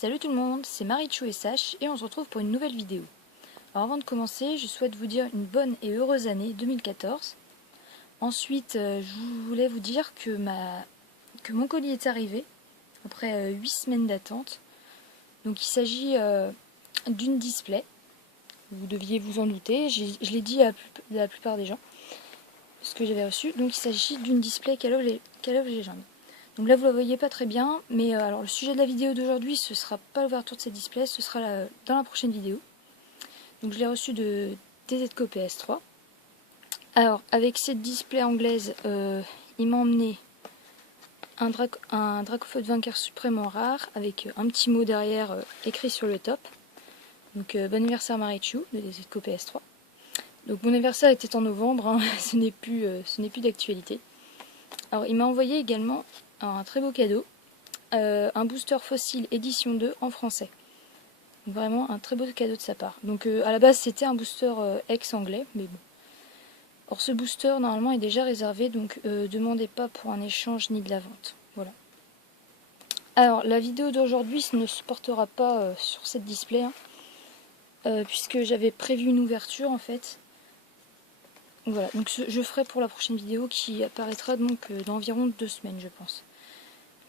Salut tout le monde, c'est Marichou et Sash et on se retrouve pour une nouvelle vidéo. Alors avant de commencer, je souhaite vous dire une bonne et heureuse année 2014. Ensuite, je voulais vous dire que mon colis est arrivé après 8 semaines d'attente. Donc il s'agit d'une display. Vous deviez vous en douter, je l'ai dit à la plupart des gens, ce que j'avais reçu. Donc il s'agit d'une display Call of Legends. Donc là vous la voyez pas très bien, mais alors le sujet de la vidéo d'aujourd'hui ce sera pas l'ouverture de cette display, ce sera dans la prochaine vidéo. Donc je l'ai reçu de DZCO PS3. Alors avec cette display anglaise, il m'a emmené un Dracofeu de vainqueur suprême en rare avec un petit mot derrière écrit sur le top. Donc bon anniversaire Marichou de DZCO PS3. Donc mon anniversaire était en novembre, hein, ce n'est plus d'actualité. Alors il m'a envoyé également un très beau cadeau, un booster fossile édition 2 en français. Donc, vraiment un très beau cadeau de sa part. Donc à la base c'était un booster ex-anglais, mais bon. Or ce booster normalement est déjà réservé, donc demandez pas pour un échange ni de la vente. Voilà. Alors la vidéo d'aujourd'hui ne se portera pas sur cette display, hein, puisque j'avais prévu une ouverture en fait. Donc, voilà, donc je ferai pour la prochaine vidéo qui apparaîtra donc dans environ 2 semaines je pense.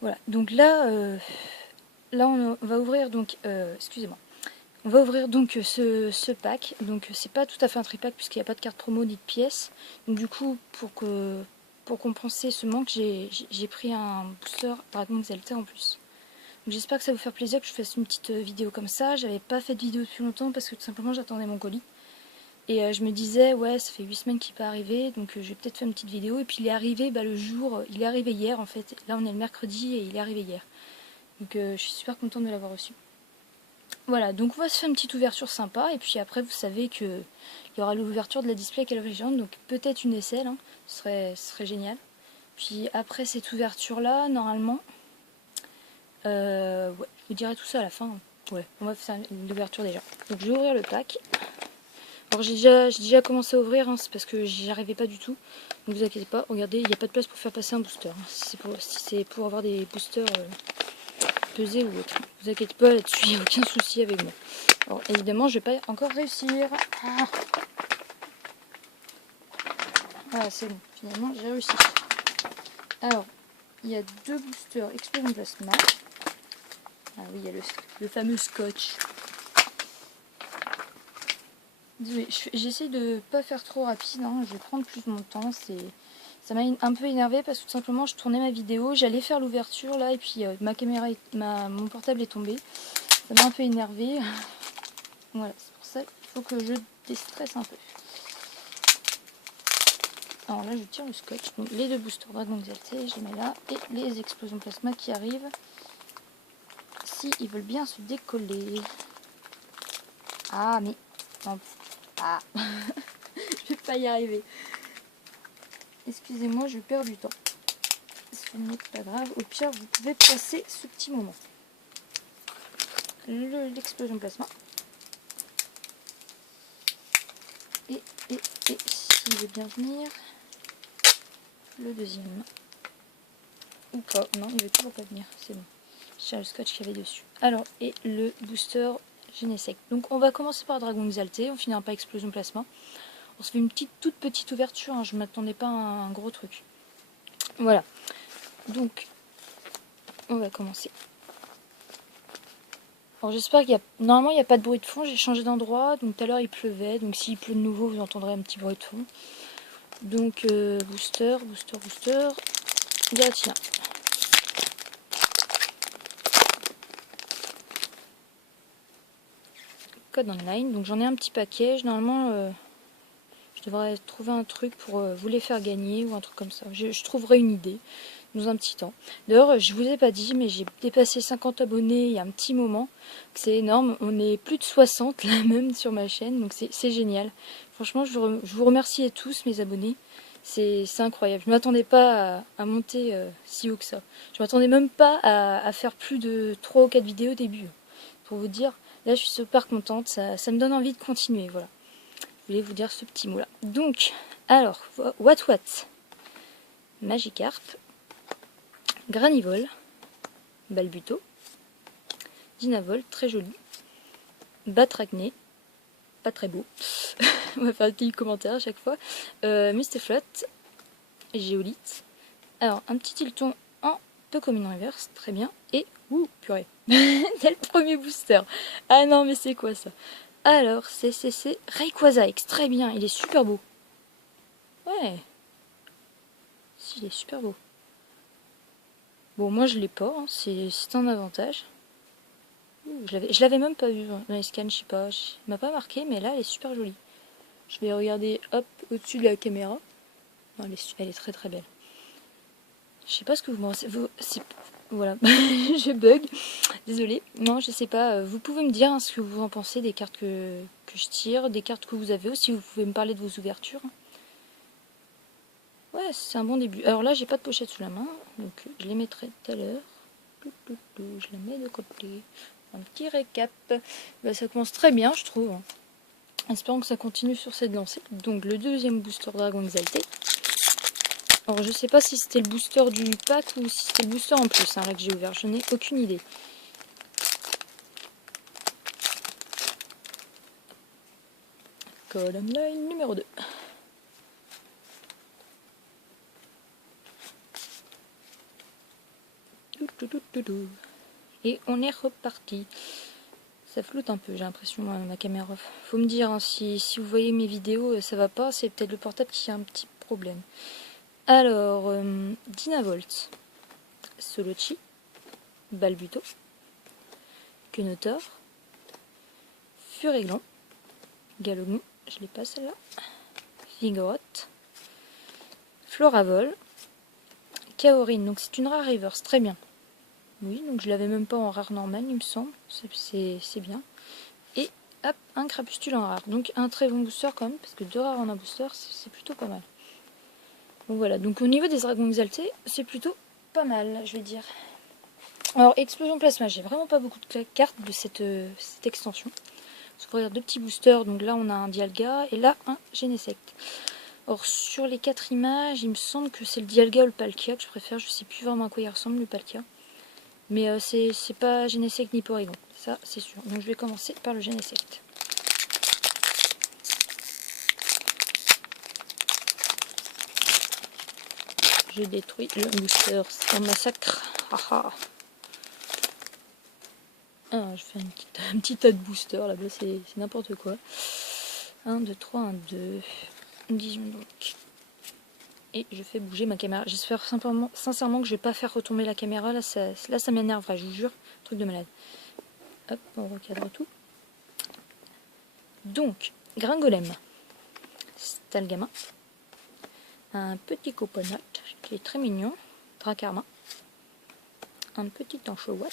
Voilà, donc là on va ouvrir donc, excusez-moi, on va ouvrir donc ce pack. Donc c'est pas tout à fait un tripack puisqu'il n'y a pas de carte promo ni de pièces. Donc du coup pour compenser ce manque, j'ai pris un booster Dragon Exalté en plus. J'espère que ça va vous faire plaisir que je fasse une petite vidéo comme ça. J'avais pas fait de vidéo depuis longtemps parce que tout simplement j'attendais mon colis. Et je me disais, ouais, ça fait 8 semaines qu'il peut arriver, donc je vais peut-être faire une petite vidéo. Et puis il est arrivé le jour, il est arrivé hier en fait. Là on est le mercredi et il est arrivé hier. Donc je suis super contente de l'avoir reçu. Voilà, donc on va se faire une petite ouverture sympa. Et puis après vous savez qu'il y aura l'ouverture de la display Call of Legends. Donc peut-être une SL, hein, ce serait génial. Puis après cette ouverture là, normalement, ouais, je vous dirai tout ça à la fin. Hein. Ouais, on va faire l'ouverture déjà. Donc je vais ouvrir le pack. Alors j'ai déjà commencé à ouvrir, hein, c'est parce que j'y arrivais pas du tout. Donc vous inquiétez pas, regardez, il n'y a pas de place pour faire passer un booster. Hein. Si c'est pour avoir des boosters pesés ou autre. Vous inquiétez pas là-dessus, il n'y a aucun souci avec moi. Alors évidemment je vais pas encore réussir. Ah. Voilà, c'est bon, finalement j'ai réussi. Alors, il y a 2 boosters Explosion Plasma. Ah oui, il y a le fameux scotch. Désolée, j'essaie de pas faire trop rapide, hein, je vais prendre plus de mon temps, ça m'a un peu énervé parce que tout simplement je tournais ma vidéo, j'allais faire l'ouverture là et puis ma caméra, mon portable est tombé, ça m'a un peu énervé. Voilà, c'est pour ça qu'il faut que je déstresse un peu. Alors là je tire le scotch, donc les 2 boosters Dragon Exalté, je les mets là, et les explosions plasma qui arrivent, si ils veulent bien se décoller. Ah mais, non. Ah, je vais pas y arriver. Excusez-moi, je perds du temps. Ce n'est pas grave. Au pire, vous pouvez passer ce petit moment. L'explosion plasma. Et s'il veut bien venir, le deuxième. Ou pas. Non, il veut toujours pas venir. C'est bon. J'ai le scotch qu'il y avait dessus. Alors, et le booster Genesec. Donc, on va commencer par Dragon Exalté. On finira par explosion plasma. On se fait une toute petite ouverture. Hein. Je ne m'attendais pas à un gros truc. Voilà. Donc, on va commencer. Alors j'espère qu'il y a... Normalement il n'y a pas de bruit de fond, j'ai changé d'endroit, donc tout à l'heure il pleuvait, donc s'il pleut de nouveau vous entendrez un petit bruit de fond. Donc booster. Là tiens. Code online, donc j'en ai un petit paquet, normalement je devrais trouver un truc pour vous les faire gagner ou un truc comme ça. Je trouverai une idée dans un petit temps. D'ailleurs, je vous ai pas dit, mais j'ai dépassé 50 abonnés il y a un petit moment. C'est énorme, on est plus de 60 là même sur ma chaîne, donc c'est génial. Franchement, je vous remercie à tous mes abonnés. C'est incroyable. Je ne m'attendais pas à monter si haut que ça. Je m'attendais même pas à faire plus de 3 ou 4 vidéos au début. Pour vous dire, là je suis super contente, ça me donne envie de continuer, voilà. Je voulais vous dire ce petit mot là. Donc, alors, what Magikarp, Granivol, Balbuto, Dynavolt, très joli. Batracné, pas très beau. On va faire des petits commentaires à chaque fois. Mustaflot, Géolite. Alors, un petit Tilton en peu commune reverse, très bien. Et, ouh, purée, c'est le premier booster. Ah non, mais c'est quoi ça? Alors, c'est Rayquaza X, très bien, il est super beau. Ouais. Si, il est super beau. Bon, moi je l'ai pas, hein. C'est un avantage. Je l'avais même pas vu dans les scans, je sais pas. Il m'a pas marqué, mais là elle est super jolie. Je vais regarder, hop, au-dessus de la caméra. Non, elle est très très belle. Je sais pas ce que vous pensez. Voilà, je bug. Désolée. Non, je sais pas. Vous pouvez me dire hein, ce que vous en pensez des cartes que je tire, des cartes que vous avez aussi. Vous pouvez me parler de vos ouvertures. Ouais, c'est un bon début. Alors là, j'ai pas de pochette sous la main, donc je les mettrai tout à l'heure. Je la mets de côté. Un petit récap. Bah, ça commence très bien, je trouve. Espérons que ça continue sur cette lancée. Donc le deuxième booster Dragon Exalté. Alors je sais pas si c'était le booster du pack ou si c'était le booster en plus, hein, là que j'ai ouvert. Je n'ai aucune idée. Column line numéro 2. Et on est reparti. Ça floute un peu, j'ai l'impression, ma caméra. Faut me dire hein, si vous voyez mes vidéos, ça va pas. C'est peut-être le portable qui a un petit problème. Alors, Dynavolt, Solochi, Balbuto, Quenotor, Furiglan, Galognou, je l'ai pas celle-là, Vigoroth, Floravol, Kaorin, donc c'est une rare reverse, très bien. Oui, donc je l'avais même pas en rare normal, il me semble, c'est bien. Et hop, un crapustule en rare, donc un très bon booster quand même, parce que 2 rares en un booster, c'est plutôt pas mal. Donc voilà, donc au niveau des dragons exaltés, c'est plutôt pas mal, je vais dire. Alors, Explosion Plasma, j'ai vraiment pas beaucoup de cartes de cette extension. On regarde 2 petits boosters, donc là on a un Dialga et là un Genesect. Or sur les 4 images, il me semble que c'est le Dialga ou le Palkia que je préfère, je sais plus vraiment à quoi il ressemble le Palkia. Mais c'est pas Genesect ni Porygon, ça c'est sûr. Donc je vais commencer par le Genesect. Je détruis le booster, c'est un massacre. Haha. Ah, je fais un petit tas de boosters là-bas, c'est n'importe quoi. 1, 2, 3, 1, 2. 18 donc. Et je fais bouger ma caméra. J'espère sincèrement que je vais pas faire retomber la caméra. Là, ça m'énerverait, je vous jure. Truc de malade. Hop, on recadre tout. Donc, Gringolem. Stalgama. Un petit Coconut qui est très mignon. Dracarma. Un petit Anchoat.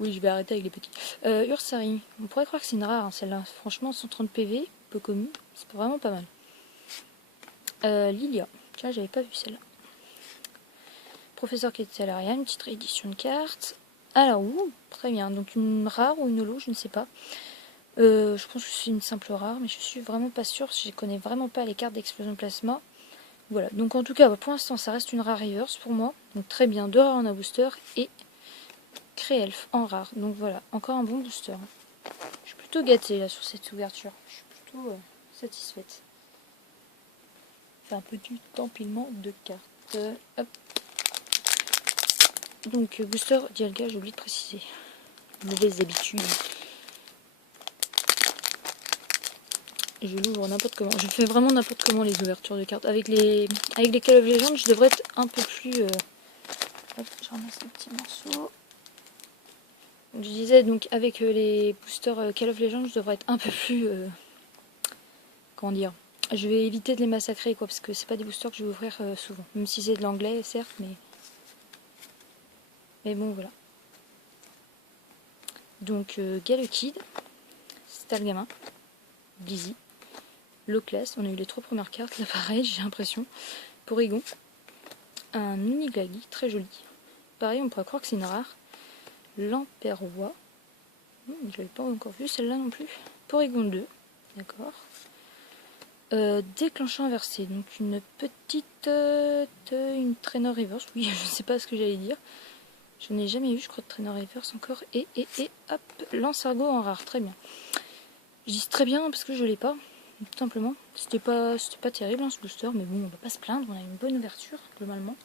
Oui, je vais arrêter avec les petits. Ursari. On pourrait croire que c'est une rare, hein, celle-là. Franchement, 130 PV, peu commune. C'est vraiment pas mal. Lilia. Tiens, j'avais pas vu celle-là. Professeur Quetzalarian, une petite réédition de cartes. Alors, très bien. Donc une rare ou une holo, je ne sais pas. Je pense que c'est une simple rare, mais je suis vraiment pas sûre. Je connais vraiment pas les cartes d'explosion plasma. Voilà. Donc en tout cas, pour l'instant, ça reste une rare reverse pour moi. Donc très bien. 2 rares en un booster et Créelf en rare. Donc voilà, encore un bon booster. Je suis plutôt gâtée là sur cette ouverture. Je suis plutôt satisfaite. C'est un petit empilement de cartes. Hop. Donc booster Dialga, j'ai oublié de préciser. Mauvaises habitudes. Je l'ouvre n'importe comment. Je fais vraiment n'importe comment les ouvertures de cartes. Avec les Call of Legends, je devrais être un peu plus... Hop, je ramasse le petit morceau. Donc, je disais, donc avec les boosters Call of Legends, je devrais être un peu plus... comment dire? Je vais éviter de les massacrer, quoi, parce que c'est pas des boosters que je vais ouvrir souvent. Même si c'est de l'anglais, certes, mais... Mais bon, voilà. Donc, Galokid, Stalgama, Blizzy, Loclas, on a eu les 3 premières cartes, là pareil, j'ai l'impression. Porygon, un Uniglagi, très joli. Pareil, on pourrait croire que c'est une rare. Lamperois, je l'avais pas encore vu celle-là non plus. Porygon 2, d'accord. Déclenchant inversé, donc une petite... une traîneur reverse, oui, je sais pas ce que j'allais dire. Je n'ai jamais eu, je crois, de traîneur reverse encore. Et hop, Lance-Argot en rare, très bien. Je dis très bien parce que je l'ai pas, tout simplement. C'était pas terrible hein, ce booster, mais bon, on va pas se plaindre, on a une bonne ouverture, globalement.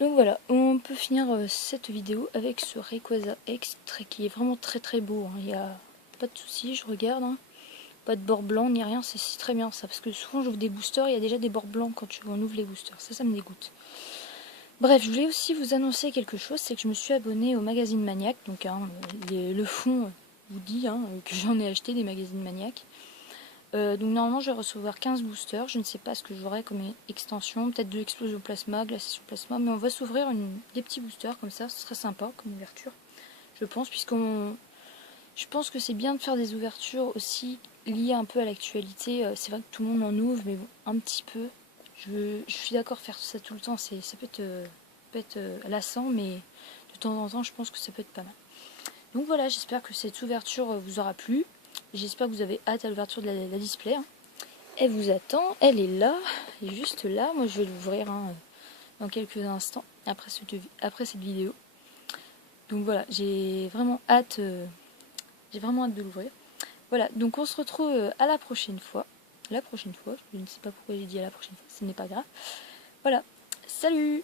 Donc voilà, on peut finir cette vidéo avec ce Rayquaza X qui est vraiment très beau. Il n'y a pas de souci, je regarde. Pas de bord blanc ni rien, c'est très bien ça. Parce que souvent j'ouvre des boosters, il y a déjà des bords blancs quand on ouvre les boosters. Ça me dégoûte. Bref, je voulais aussi vous annoncer quelque chose, c'est que je me suis abonnée au magazine Maniac. Donc le fond vous dit que j'en ai acheté des magazines Maniac. Donc normalement je vais recevoir 15 boosters, je ne sais pas ce que j'aurai comme extension, peut-être de l'explosion plasma, glaciation plasma, mais on va s'ouvrir des petits boosters comme ça, ce serait sympa comme ouverture, je pense, je pense que c'est bien de faire des ouvertures aussi liées un peu à l'actualité, c'est vrai que tout le monde en ouvre, mais bon, un petit peu, je suis d'accord faire ça tout le temps, ça peut être lassant, mais de temps en temps je pense que ça peut être pas mal. Donc voilà, j'espère que cette ouverture vous aura plu. J'espère que vous avez hâte à l'ouverture de la display. Elle vous attend, elle est là, elle est juste là. Moi je vais l'ouvrir dans quelques instants après cette vidéo. Donc voilà, j'ai vraiment hâte de l'ouvrir. Voilà, donc on se retrouve à la prochaine fois. Je ne sais pas pourquoi j'ai dit à la prochaine fois, ce n'est pas grave. Voilà, salut!